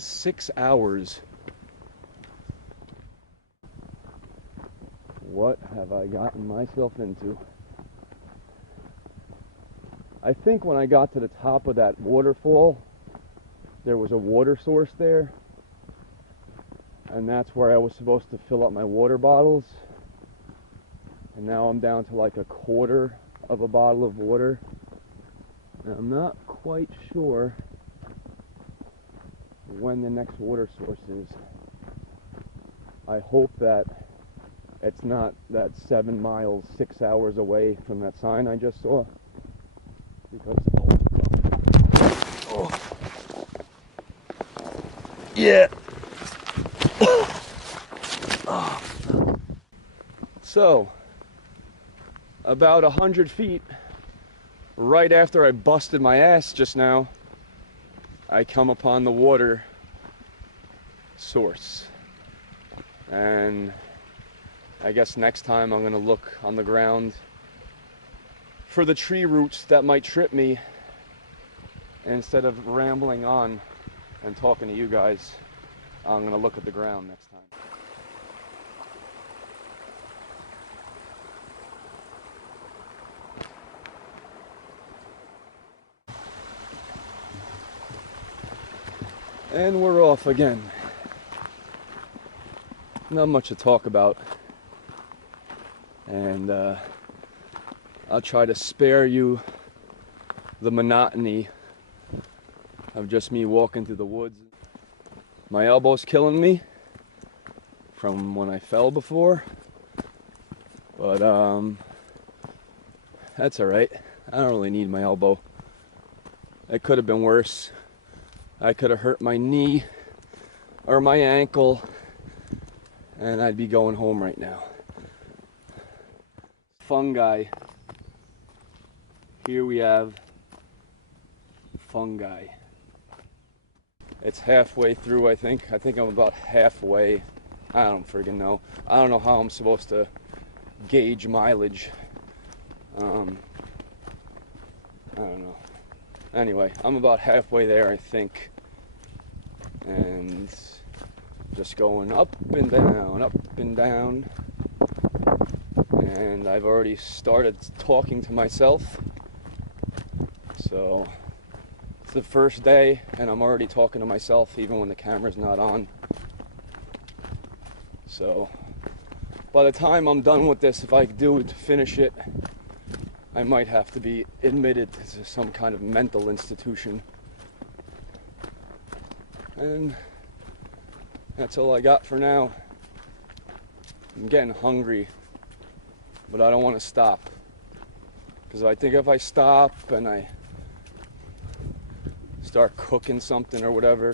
6 hours. What have I gotten myself into? I think when I got to the top of that waterfall, there was a water source there, and that's where I was supposed to fill up my water bottles. And now I'm down to like a quarter of a bottle of water. And I'm not quite sure when the next water source is. I hope that it's not that 7 miles, 6 hours away from that sign I just saw. Because oh. Yeah. So, about 100 feet right after I busted my ass just now, I come upon the water source. And I guess next time I'm gonna look on the ground for the tree roots that might trip me, instead of rambling on and talking to you guys. I'm gonna look at the ground next time. And we're off again. Not much to talk about. And I'll try to spare you the monotony of just me walking through the woods. My elbow's killing me from when I fell before. But that's alright. I don't really need my elbow. It could have been worse. I could have hurt my knee or my ankle, and I'd be going home right now. Fungi. Here we have fungi. It's halfway through, I think. I think I'm about halfway. I don't friggin' know. I don't know how I'm supposed to gauge mileage. I don't know. Anyway, I'm about halfway there, I think. And just going up and down, up and down. And I've already started talking to myself. So it's the first day and I'm already talking to myself even when the camera's not on. So by the time I'm done with this, if I do finish it, I might have to be admitted to some kind of mental institution. And that's all I got for now. I'm getting hungry, but I don't want to stop. Because I think if I stop and I start cooking something or whatever,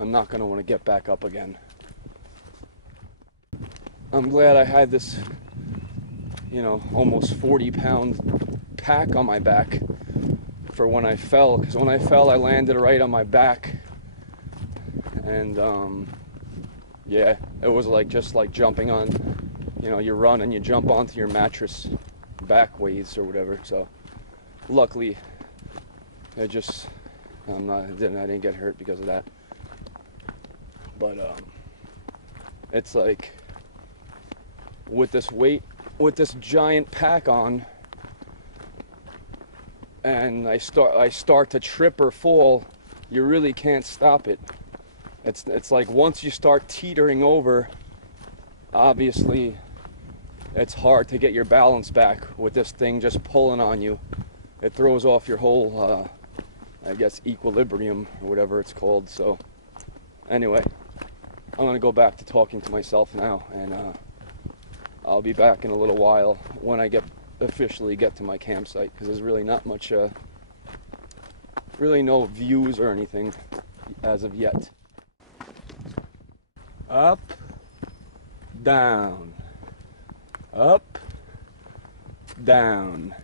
I'm not going to want to get back up again. I'm glad I had this, almost 40-pound pack on my back for when I fell, because when I fell I landed right on my back, and yeah, it was just like jumping on, you run and you jump onto your mattress back ways or whatever. So luckily I didn't get hurt because of that. But it's like with this weight, with this giant pack on, and I start to trip or fall, you really can't stop it. It's like once you start teetering over, obviously it's hard to get your balance back with this thing just pulling on you. It throws off your whole I guess equilibrium or whatever it's called. So anyway, I'm gonna go back to talking to myself now, and I'll be back in a little while when I officially get to my campsite, because there's really not much, really no views or anything as of yet. Up, down, up, down.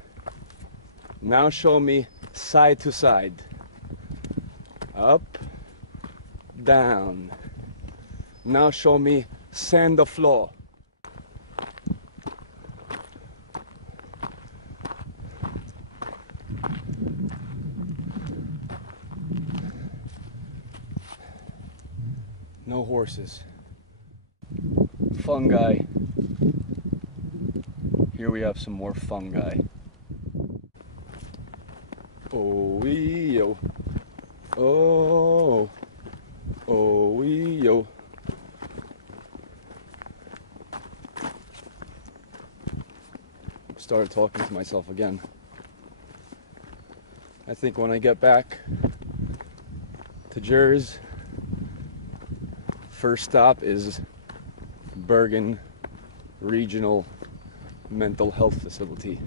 Now show me side to side. Up, down. Now show me sand the floor. No horses. Fungi. Here we have some more fungi. Oh, yo. Oh, oh, yo. Started talking to myself again. I think when I get back to Jersey, first stop is Bergen Regional Mental Health Facility.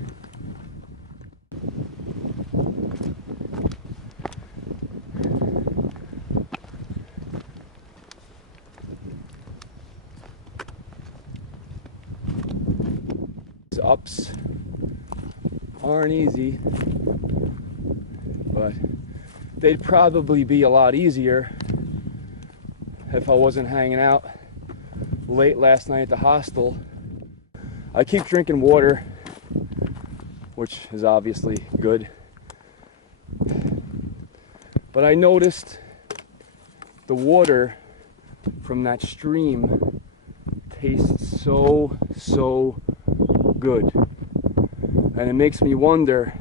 Ups aren't easy, but they'd probably be a lot easier if I wasn't hanging out late last night at the hostel. I keep drinking water, which is obviously good, but I noticed the water from that stream tastes so good, and it makes me wonder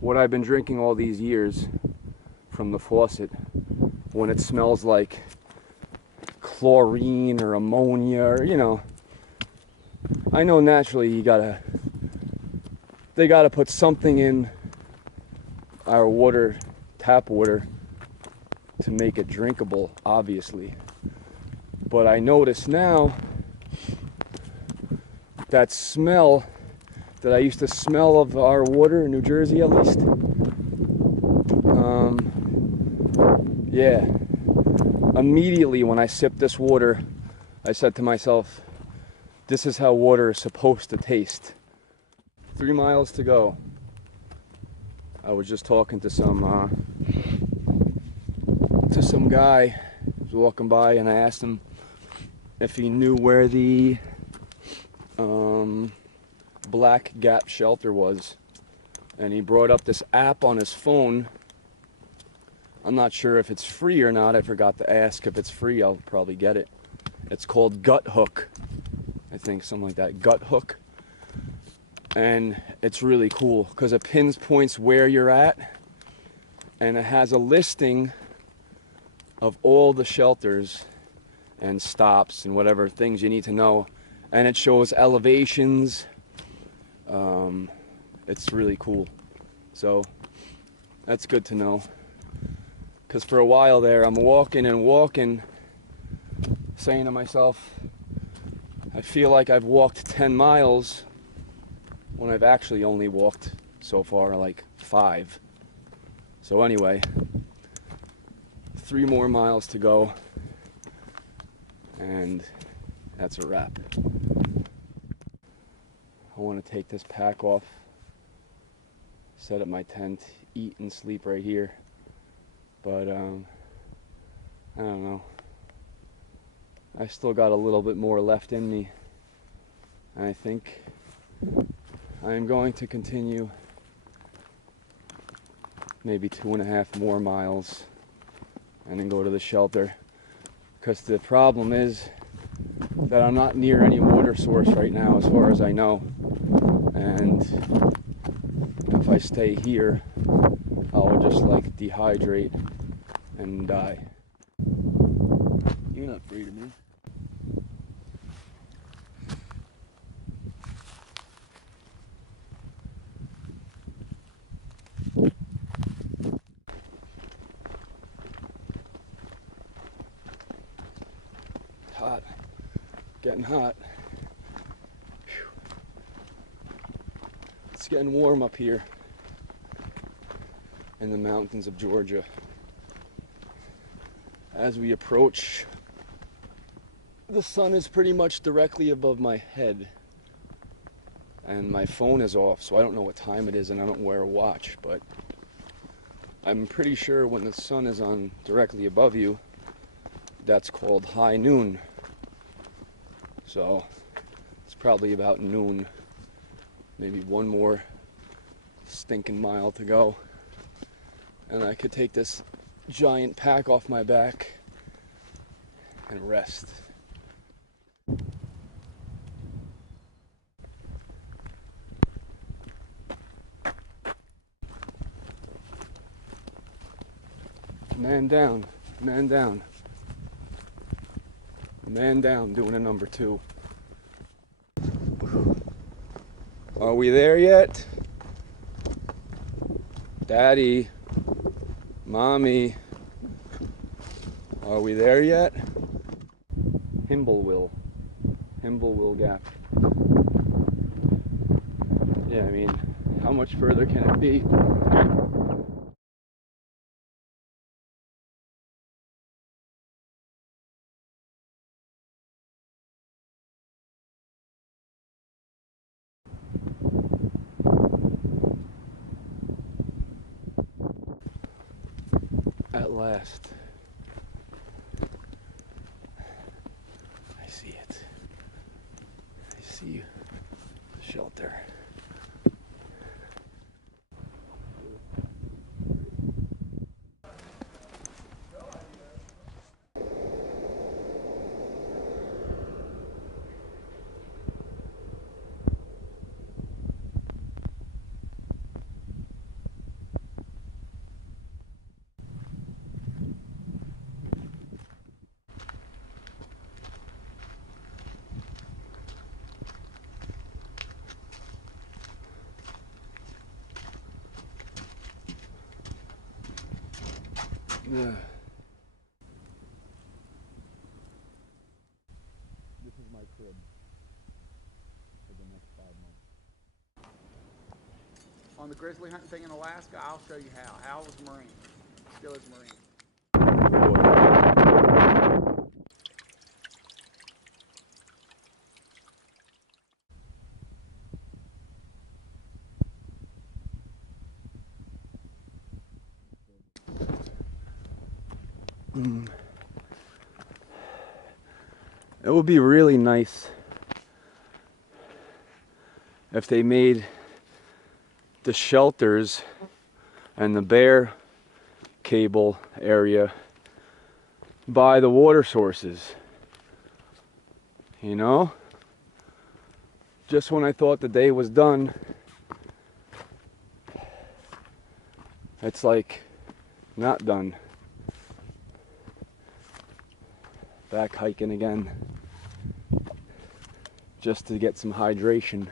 what I've been drinking all these years from the faucet when it smells like chlorine or ammonia, or, you know, I know naturally they gotta put something in our water, tap water, to make it drinkable, obviously. But I notice now that smell that I used to smell of our water in New Jersey, at least. Yeah. Immediately when I sipped this water, I said to myself, this is how water is supposed to taste. 3 miles to go. I was just talking to some guy who was walking by, and I asked him if he knew where the Black Gap shelter was, and he brought up this app on his phone. I'm not sure if it's free or not. I forgot to ask. If it's free, I'll probably get it. It's called Gut Hook, I think, something like that. Gut Hook. And it's really cool because it pinpoints where you're at, and it has a listing of all the shelters and stops and whatever things you need to know, and it shows elevations. It's really cool, so that's good to know, because for a while there I'm walking, saying to myself, I feel like I've walked 10 miles when I've actually only walked so far like 5. So anyway, 3 more miles to go, and that's a wrap. I want to take this pack off, set up my tent, eat and sleep right here, but I don't know. I still got a little bit more left in me, and I think I'm going to continue maybe 2.5 more miles and then go to the shelter, because the problem is that I'm not near any water source right now, as far as I know, and if I stay here I'll just like dehydrate and die. You're not afraid of me. Hot. Getting hot. Whew. It's getting warm up here in the mountains of Georgia. As we approach, the sun is pretty much directly above my head, and my phone is off, so I don't know what time it is, and I don't wear a watch, but I'm pretty sure when the sun is on directly above you, that's called high noon. So it's probably about noon, maybe 1 more stinking mile to go, and I could take this giant pack off my back and rest. Man down, man down. Man down, doing a number 2. Are we there yet? Daddy, Mommy, are we there yet? Himblewell Gap. Yeah, I mean, how much further can it be? At last. I see it. I see the shelter. Yeah. This is my crib for the next 5 months. On the grizzly hunting thing in Alaska, I'll show you how. Hal was a Marine. Still is a Marine. It would be really nice if they made the shelters and the bear cable area by the water sources. You know? Just when I thought the day was done, it's like not done. Back hiking again, just to get some hydration.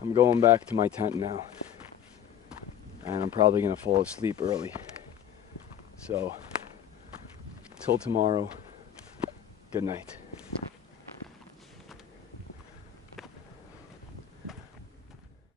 I'm going back to my tent now, and I'm probably gonna fall asleep early. So, till tomorrow, good night.